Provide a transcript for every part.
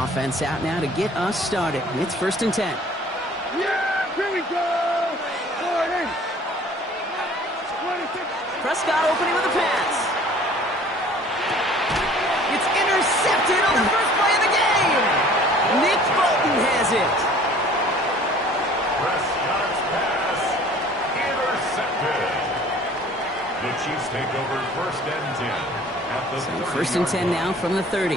Offense out now to get us started. It's 1st and 10. Yeah, here we go. 40. Prescott opening with a pass. It's intercepted on the first play of the game. Nick Bolton has it. Prescott's pass intercepted. The Chiefs take over 1st and 10 at the 1st and 10 now from the 30.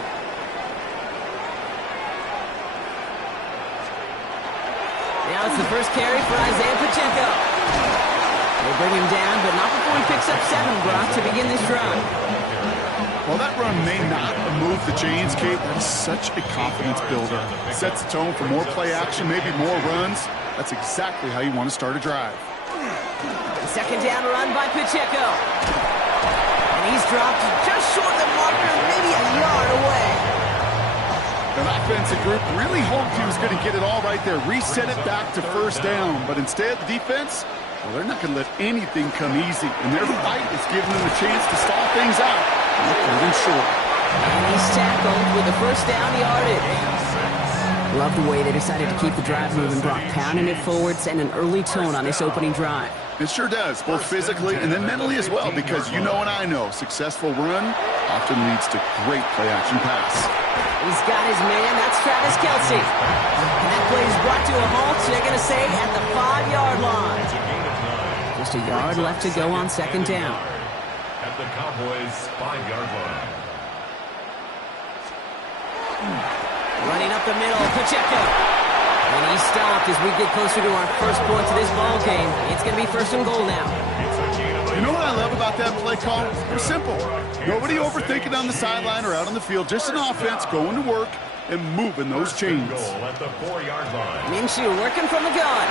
Now it's the first carry for Isaiah Pacheco. They bring him down, but not before he picks up 7, Brock, to begin this drive. Well, that run may not move the chains, Kate. That is such a confidence builder. Sets the tone for more play action, maybe more runs. That's exactly how you want to start a drive. Second down run by Pacheco. And he's dropped just short of the marker, maybe a yard away. That offensive group really hoped he was going to get it all right there, reset it back to 1st down. But instead, the defense, well, they're not going to let anything come easy. And their fight is giving them a chance to stall things out. And short. And he's tackled with the 1st down yardage. Love the way they decided to keep the drive moving, Brock. Pounding it forward, setting an early tone on this opening drive. It sure does, both physically and then mentally as well, because you know and I know, successful run often leads to great play-action pass. He's got his man. That's Travis Kelce. And that play is brought to a halt, so they're going to say at the 5-yard line. Just a yard left to go on 2nd down. At the Cowboys' 5-yard line. Running up the middle, Pacheco. And he's stopped as we get closer to our first point to this ball game. It's going to be 1st and goal now. You know what I love about that play call? It's simple. Nobody overthinking on the sideline or out on the field. Just an offense going to work and moving those chains. At the 4-yard line. Minshew working from the gun.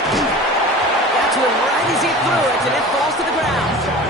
Got to him right as he threw it, and it falls to the ground.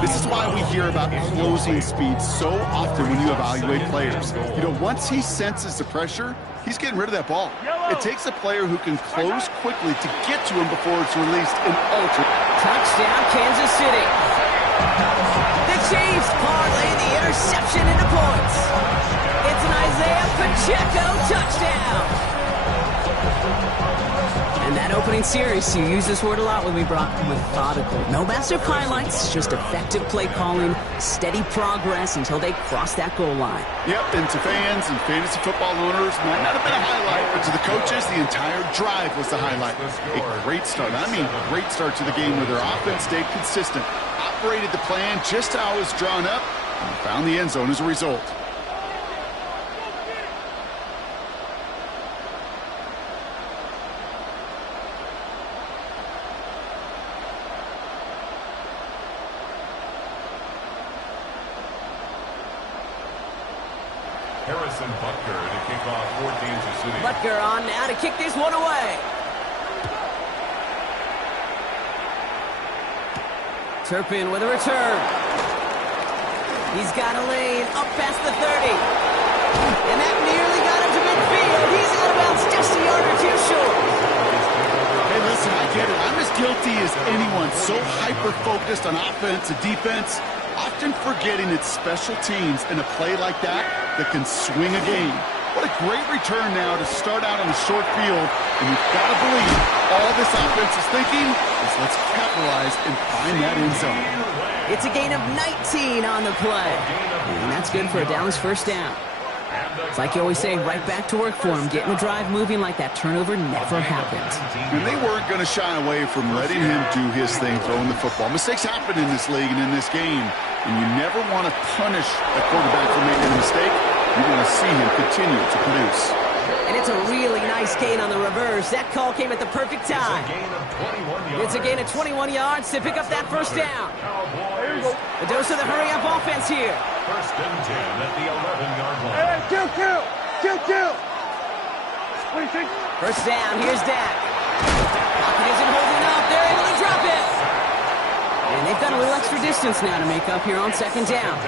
This is why we hear about closing speed so often when you evaluate players. You know, once he senses the pressure, he's getting rid of that ball. It takes a player who can close quickly to get to him before it's released in ultra. Touchdown, Kansas City. The Chiefs parlay the interception into points. It's an Isaiah Pacheco touchdown. And that opening series, you use this word a lot with me, Brock, methodical. No massive highlights, just effective play calling, steady progress until they cross that goal line. Yep, and to fans and fantasy football owners, might not have been a highlight, but to the coaches, the entire drive was the highlight. A great start. I mean, great start to the game where their offense stayed consistent, operated the plan just how it was drawn up, and found the end zone as a result. Butker to kick off for Kansas City. Butker on now to kick this one away. Turpin with a return. He's got a lane up past the 30. And that nearly got him to midfield. He's out of bounds just a yard or two short. Hey, listen, I get it. I'm as guilty as anyone. So hyper-focused on offense and defense, often forgetting it's special teams in a play like that can swing a game. What a great return now to start out on the short field. And you've got to believe all this offense is thinking is let's capitalize and find that end zone. It's a gain of 19 on the play. And that's good for a Dallas 1st down. It's like you always say, right back to work for him. Getting the drive moving like that turnover never happened. And they weren't going to shy away from letting him do his thing, throwing the football. Mistakes happen in this league and in this game. And you never want to punish a quarterback for making a mistake. You want to see him continue to produce. And it's a really nice gain on the reverse. That call came at the perfect time. It's a gain of 21 yards to pick up that first down. A dose of the hurry-up offense here. First and 10 at the 11-yard line. Hey, kill. 26. First down, here's Dak. Pocket isn't holding up. They're able to drop it. And they've got a little extra distance now to make up here on second down.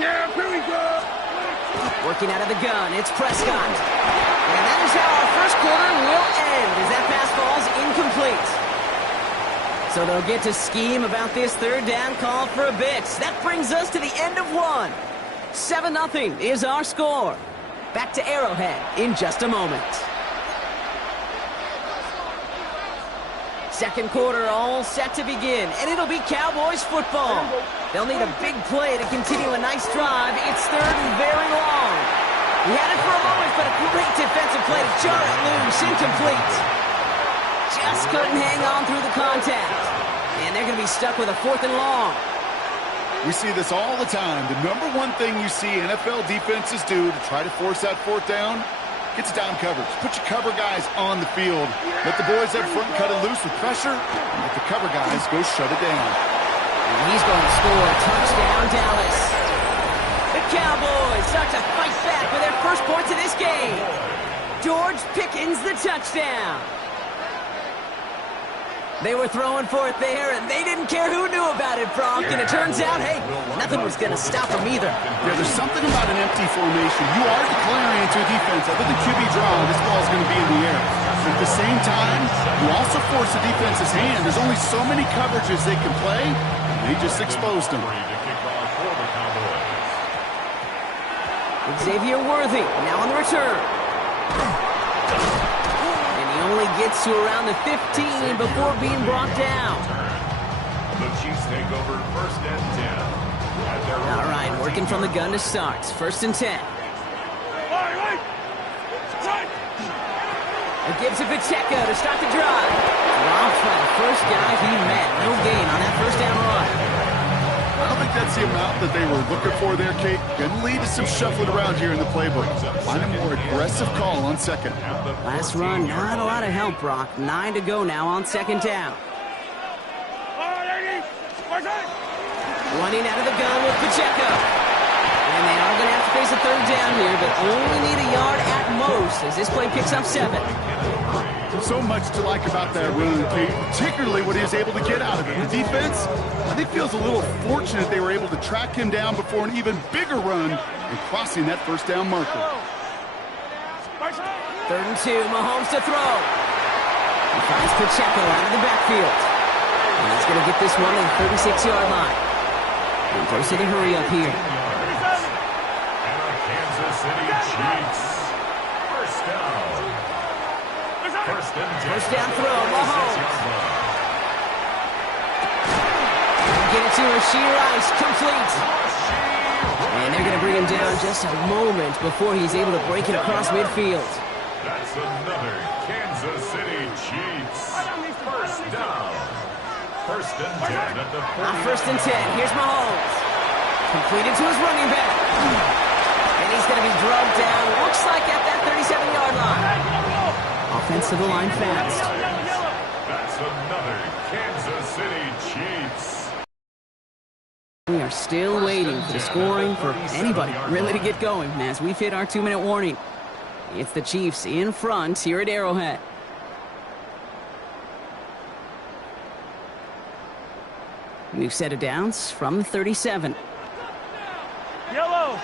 Yeah, here we go. Working out of the gun, it's Prescott. And that is how our first quarter will end, as that pass falls incomplete. So they'll get to scheme about this third down call for a bit. That brings us to the end of one. 7-0 is our score. Back to Arrowhead in just a moment. Second quarter all set to begin, and it'll be Cowboys football. They'll need a big play to continue a nice drive. It's third and very long. He had it for a moment, but a great defensive play to jar it loose, incomplete. Just couldn't hang on through the contact. And they're going to be stuck with a 4th and long. We see this all the time. The number one thing you see NFL defenses do to try to force that 4th down, gets down coverage. Put your cover guys on the field. Let the boys up front cut it loose with pressure, and let the cover guys go shut it down. And he's going to score a touchdown, Dallas. The Cowboys start to fight back with their first points of this game. George Pickens the touchdown. They were throwing for it there, and they didn't care who knew about it, Brock. And it turns out, hey, nothing was going to stop them either. Yeah, there's something about an empty formation. You are declaring into a defense. Other than QB draw, this ball's going to be in the air. But at the same time, you also force the defense's hand. There's only so many coverages they can play, and they just exposed them. Xavier Worthy now on the return. Only gets to around the 15 before being brought down. The Chiefs take over first and 10. All right, working from the gun to start. First and 10. It gives to Pacheco to start the drive. Dropped by the first guy he met. No gain on that first down run. I don't think that's the amount that they were looking for there, Kate. Going to lead to some shuffling around here in the playbook. Find a more aggressive call on second. Last run, not a lot of help, Brock. 9 to go now on second down. Running out of the gun with Pacheco. And they are going to have to face a third down here, but only need a yard at most as this play picks up 7. So much to like about that run, Kate, particularly what he was able to get out of it. The defense, I think, feels a little fortunate they were able to track him down before an even bigger run and crossing that first down marker. Third and 2, Mahomes to throw. He finds Pacheco out of the backfield. And he's going to get this one to the 36-yard line. And goes to the hurry up here. And the Kansas City Chiefs. First down. First down throw, Mahomes. Get it to Rashee Rice, complete. And they're going to bring him down just a moment before he's able to break it across midfield. That's another Kansas City Chiefs. First down. First and 10 at the 40. On first and 10, here's Mahomes. Completed to his running back. And he's going to be drugged down, looks like at that 37-yard line. Offense to the line fast. That's another Kansas City Chiefs. We are still waiting for the scoring for anybody really to get going as we've hit our 2-minute warning. It's the Chiefs in front here at Arrowhead. New set of downs from the 37. Yellow.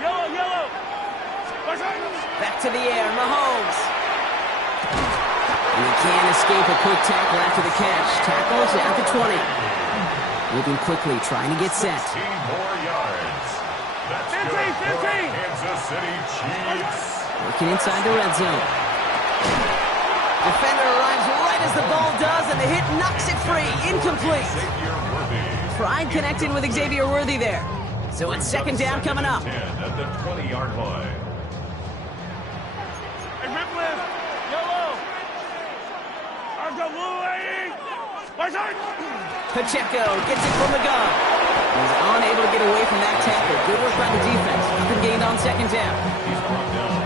Yellow. Back to the air, Mahomes. And he can't escape a quick tackle after the catch. Tackles at the 20. Moving quickly, trying to get set. 15 more yards. That's good for Kansas City Chiefs. Working inside the red zone. Defender arrives right as the ball does, and the hit knocks it free. Incomplete. Pride connecting with Xavier Worthy there. So it's second down coming up. 10 at the 20-yard line. Hey, Ripley, yellow. I've got blue lady. My side. Pacheco gets it from the gun. He's unable to get away from that tackle. Good work by the defense. Nothing gained on second down.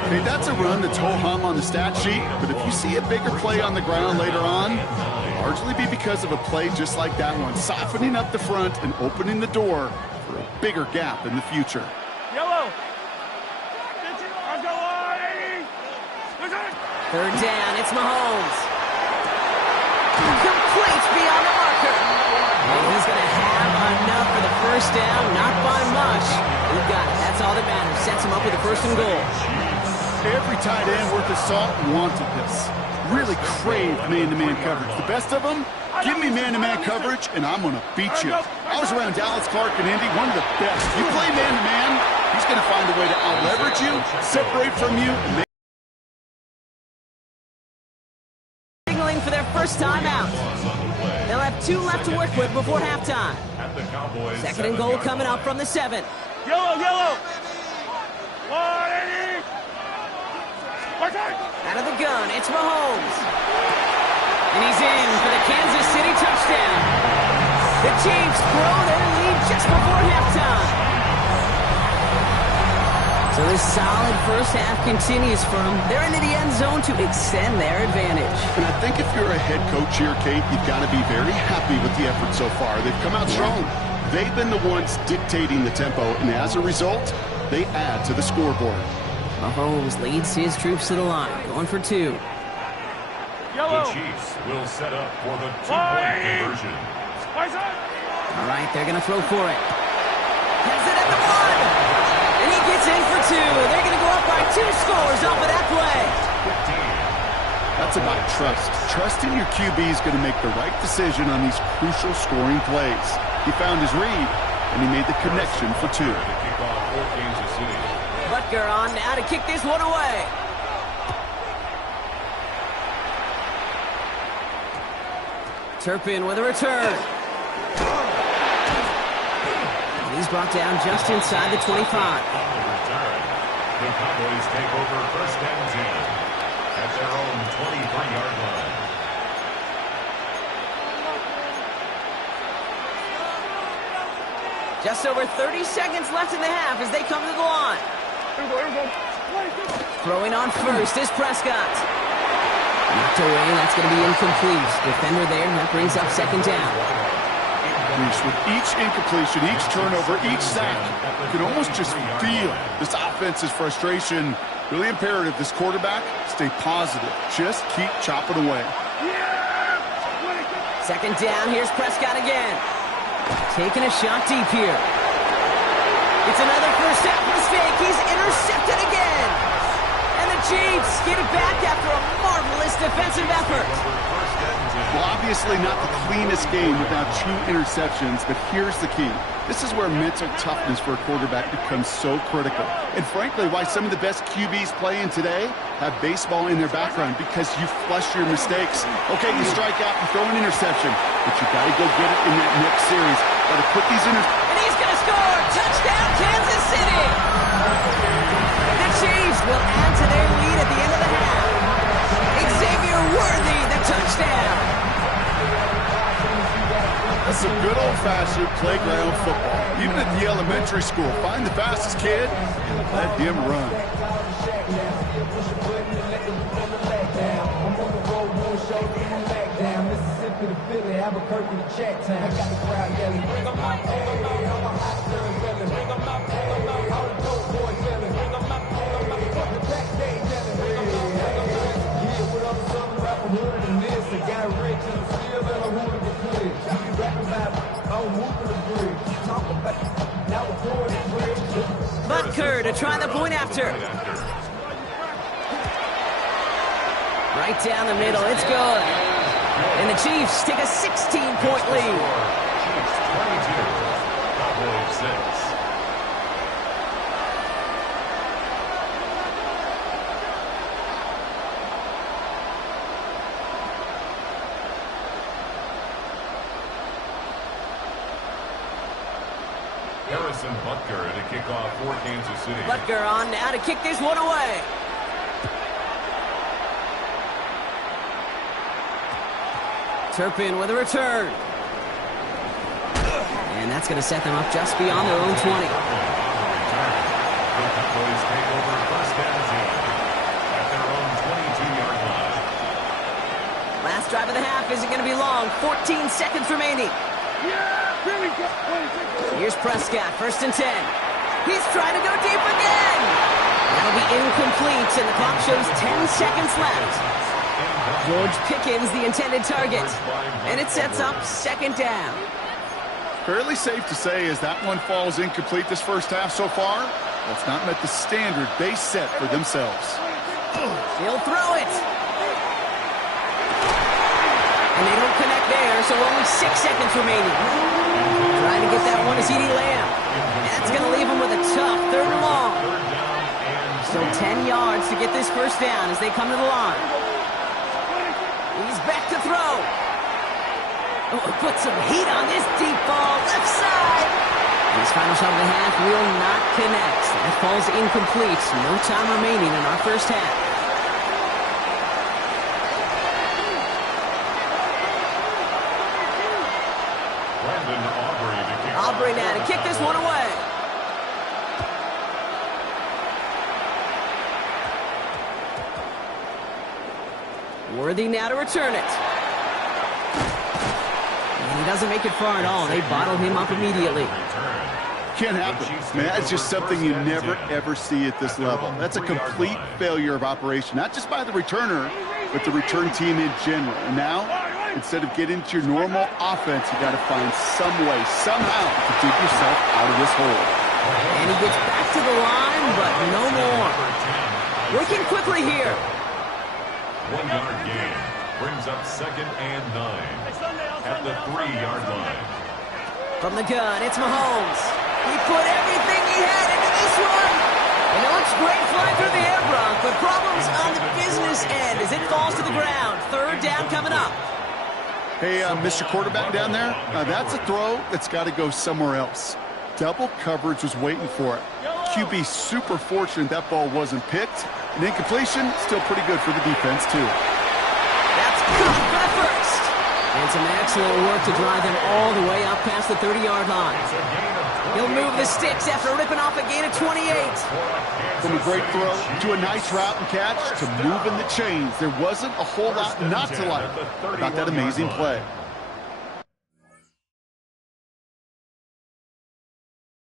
Hey, that's a run that's ho-hum on the stat sheet, but if you see a bigger play on the ground later on, it'll largely be because of a play just like that one, softening up the front and opening the door for a bigger gap in the future. Yellow. I've got blue lady. My side. Third down, it's Mahomes. Complete beyond the marker. And he's going to have enough for the first down, not by much. He got it. That's all that matters. Sets him up with a first and goal. Every tight end worth his salt wanted this. Really craved man-to-man coverage. The best of them, give me man-to-man coverage, and I'm going to beat you. I was around Dallas Clark and Indy, one of the best. You play man-to-man, he's going to find a way to out-leverage you, separate from you, and make Signaling for their first time out. They'll have 2 left to work with before halftime. Second and goal coming up from the 7. Yellow, yellow. 180. My side. Out of the gun, it's Mahomes. And he's in for the Kansas City touchdown. The Chiefs grow their lead just before halftime. So this solid first half continues from they're into the end zone to extend their advantage. And I think if you're a head coach here, Kate, you've got to be very happy with the effort so far. They've come out strong. They've been the ones dictating the tempo, and as a result, they add to the scoreboard. Mahomes leads his troops to the line, going for 2. Yellow. The Chiefs will set up for the 2-point conversion. My side. All right, they're going to throw for it. Has it at the 1. And he gets in for 2. They're going to go up by 2 scores off of that play. That's about trust. Trusting your QB is going to make the right decision on these crucial scoring plays. He found his read, and he made the connection for 2. To kick off for Kansas City. Butker on now to kick this one away. Turpin with a return. And he's brought down just inside the 25. The Cowboys take over first and 10 at their own 23-yard line. Just over 30 seconds left in the half as they come to the line. Throwing on first is Prescott. Knocked away, that's going to be incomplete. Defender there, and that brings up second down. With each incompletion, each turnover, each sack, you can almost just feel this offense's frustration. Really imperative, this quarterback, stay positive. Just keep chopping away. Second down, here's Prescott again. Taking a shot deep here. It's another first half mistake. He's intercepted again. And the Chiefs get it back after a marvelous defensive effort. Well, obviously not the cleanest game without 2 interceptions, but here's the key. This is where mental toughness for a quarterback becomes so critical. And frankly, why some of the best QBs playing today have baseball in their background, because you flush your mistakes. Okay, you strike out, you throw an interception, but you got to go get it in that next series. Got to put these And he's going to score! Touchdown, Kansas City! The Chiefs will add to their lead at the end of the half. Xavier Worthy, the touchdown! That's some good old-fashioned playground football. Even at the elementary school, find the fastest kid and let him run. Butker to try the point after. Right down the middle, it's good. And the Chiefs take a 16-point lead. Chiefs 22, Cowboys 6. Harrison Butker to kick off for Kansas City. Butker on now to kick this one away. Turpin with a return. And that's going to set them up just beyond their own 20. Cowboys take over first and 10 at their own 22-yard line. Last drive of the half isn't going to be long. 14 seconds remaining. Here's Prescott, first and 10. He's trying to go deep again. That'll be incomplete, and the clock shows 10 seconds left. George Pickens, the intended target. And it sets up second down. Fairly safe to say as that one falls incomplete this first half so far, that's not met the standard they set for themselves. He'll throw it. And they don't connect there, so only 6 seconds remaining. Trying to get that one to CeeDee Lamb. And that's going to leave him with a tough third and long. Still 10 yards to get this first down as they come to the line. He's back to throw. Oh, put some heat on this deep ball, left side. His final shot of the half will not connect. That falls incomplete. No time remaining in our first half. Aubrey now to kick this one away. Worthy now to return it. And he doesn't make it far at all. They bottle him up immediately. Can't happen. Man, that's just something you never, ever see at this level. That's a complete failure of operation, not just by the returner, but the return team in general. And now, instead of getting to your normal offense, you got to find some way, somehow, to dig yourself out of this hole. And he gets back to the line, but no more. Working quickly here. 1 yard gain brings up second and 9 at the 3-yard line. From the gun, it's Mahomes. He put everything he had into this one. And it looks great flying through the air, Bronk, but problems on the business end as it falls to the ground. Third down coming up. Hey, Mr. Quarterback down there, that's a throw that's got to go somewhere else. Double coverage was waiting for it. QB super fortunate that ball wasn't picked. And incompletion, still pretty good for the defense, too. That's good for the first. And some excellent work to drive them all the way up past the 30-yard line. He'll move the sticks after ripping off a gain of 28. From a great throw to a nice route and catch to moving the chains, there wasn't a whole lot not to like about that amazing play.